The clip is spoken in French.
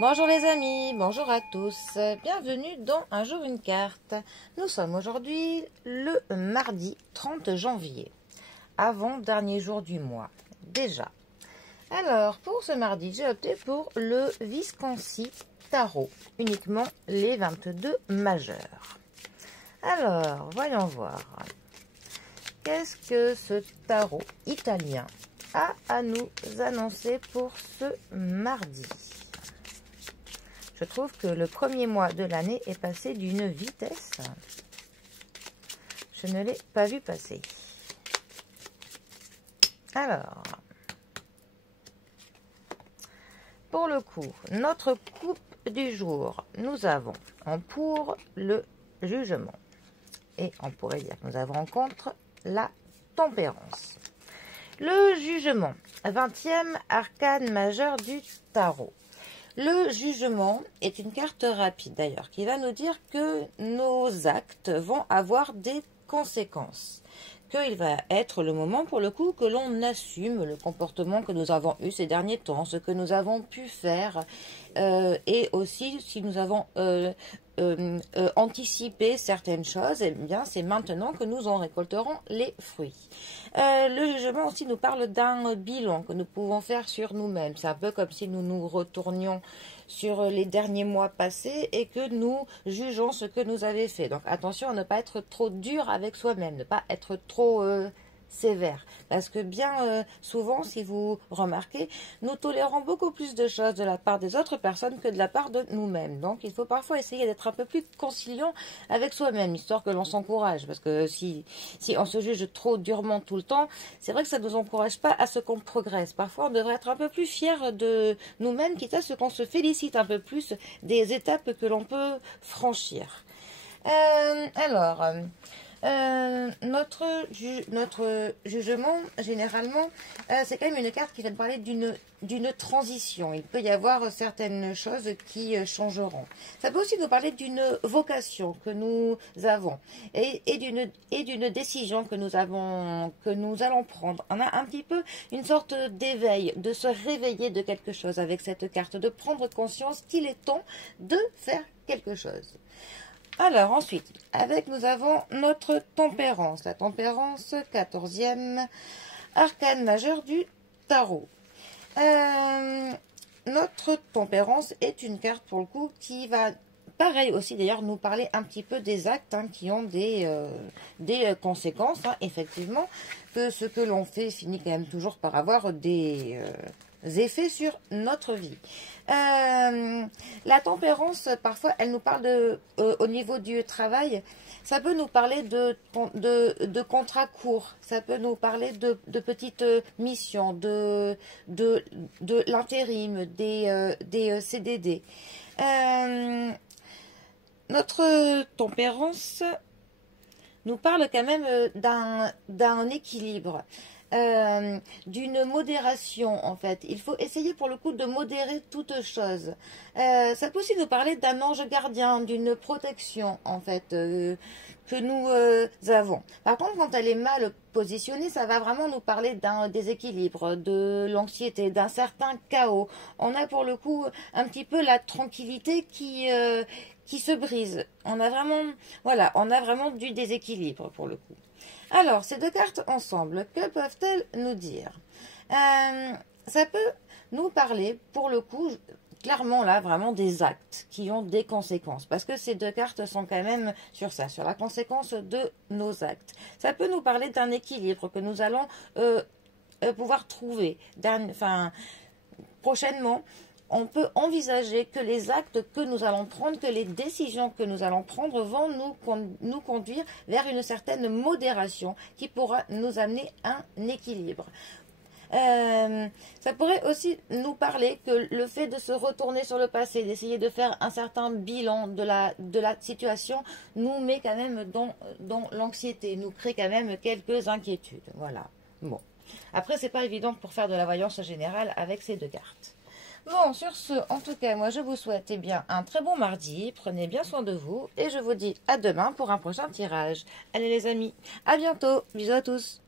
Bonjour les amis, bonjour à tous, bienvenue dans Un jour une carte. Nous sommes aujourd'hui le mardi 30 janvier, avant-dernier jour du mois, déjà. Alors, pour ce mardi, j'ai opté pour le Visconsi Tarot, uniquement les 22 majeurs. Alors, voyons voir. Qu'est-ce que ce tarot italien a à nous annoncer pour ce mardi? Je trouve que le premier mois de l'année est passé d'une vitesse. Je ne l'ai pas vu passer. Alors, pour le coup, notre coupe du jour, nous avons en pour le jugement. Et on pourrait dire que nous avons en contre la tempérance. Le jugement, 20e arcane majeur du tarot. Le jugement est une carte rapide d'ailleurs qui va nous dire que nos actes vont avoir des conséquences. Qu'il va être le moment pour le coup que l'on assume le comportement que nous avons eu ces derniers temps, ce que nous avons pu faire et aussi si nous avons anticipé certaines choses, eh bien c'est maintenant que nous en récolterons les fruits. Le jugement aussi nous parle d'un bilan que nous pouvons faire sur nous-mêmes. C'est un peu comme si nous nous retournions sur les derniers mois passés et que nous jugeons ce que nous avons fait. Donc attention à ne pas être trop dur avec soi-même, ne pas être trop sévère. Parce que bien souvent, si vous remarquez, nous tolérons beaucoup plus de choses de la part des autres personnes que de la part de nous-mêmes. Donc il faut parfois essayer d'être un peu plus conciliant avec soi-même, histoire que l'on s'encourage. Parce que si on se juge trop durement tout le temps, c'est vrai que ça ne nous encourage pas à ce qu'on progresse. Parfois, on devrait être un peu plus fier de nous-mêmes, quitte à ce qu'on se félicite un peu plus des étapes que l'on peut franchir. Notre jugement, généralement, c'est quand même une carte qui va nous parler d'une transition. Il peut y avoir certaines choses qui changeront. Ça peut aussi nous parler d'une vocation que nous avons et d'une décision que nous allons prendre. On a un petit peu une sorte d'éveil, de se réveiller de quelque chose avec cette carte, de prendre conscience qu'il est temps de faire quelque chose. Alors ensuite, nous avons notre tempérance, la tempérance 14e arcane majeur du tarot. Notre tempérance est une carte pour le coup qui va, pareil aussi d'ailleurs, nous parler un petit peu des actes qui ont des conséquences, effectivement, que ce que l'on fait finit quand même toujours par avoir des effets sur notre vie. La tempérance, parfois, elle nous parle au niveau du travail, ça peut nous parler de contrats courts, ça peut nous parler de petites missions, de l'intérim, des CDD. Notre tempérance nous parle quand même d'un équilibre. D'une modération en fait. Il faut essayer pour le coup de modérer toute chose. Ça peut aussi nous parler d'un ange gardien, d'une protection en fait que nous avons. Par contre, quand elle est mal positionnée, ça va vraiment nous parler d'un déséquilibre, de l'anxiété, d'un certain chaos. On a pour le coup un petit peu la tranquillité qui se brise. On a vraiment du déséquilibre pour le coup. Alors, ces deux cartes ensemble, que peuvent-elles nous dire? Ça peut nous parler, pour le coup, clairement là, vraiment des actes qui ont des conséquences. Parce que ces deux cartes sont quand même sur ça, sur la conséquence de nos actes. Ça peut nous parler d'un équilibre que nous allons pouvoir trouver. Prochainement, on peut envisager que les actes que nous allons prendre, que les décisions que nous allons prendre vont nous conduire vers une certaine modération qui pourra nous amener un équilibre. Ça pourrait aussi nous parler que le fait de se retourner sur le passé, d'essayer de faire un certain bilan de la situation, nous met quand même dans l'anxiété, nous crée quand même quelques inquiétudes. Voilà. Bon. Après, c'est pas évident pour faire de la voyance générale avec ces deux cartes. Bon, sur ce, en tout cas, moi je vous souhaite un très bon mardi, prenez bien soin de vous et je vous dis à demain pour un prochain tirage. Allez les amis, à bientôt, bisous à tous.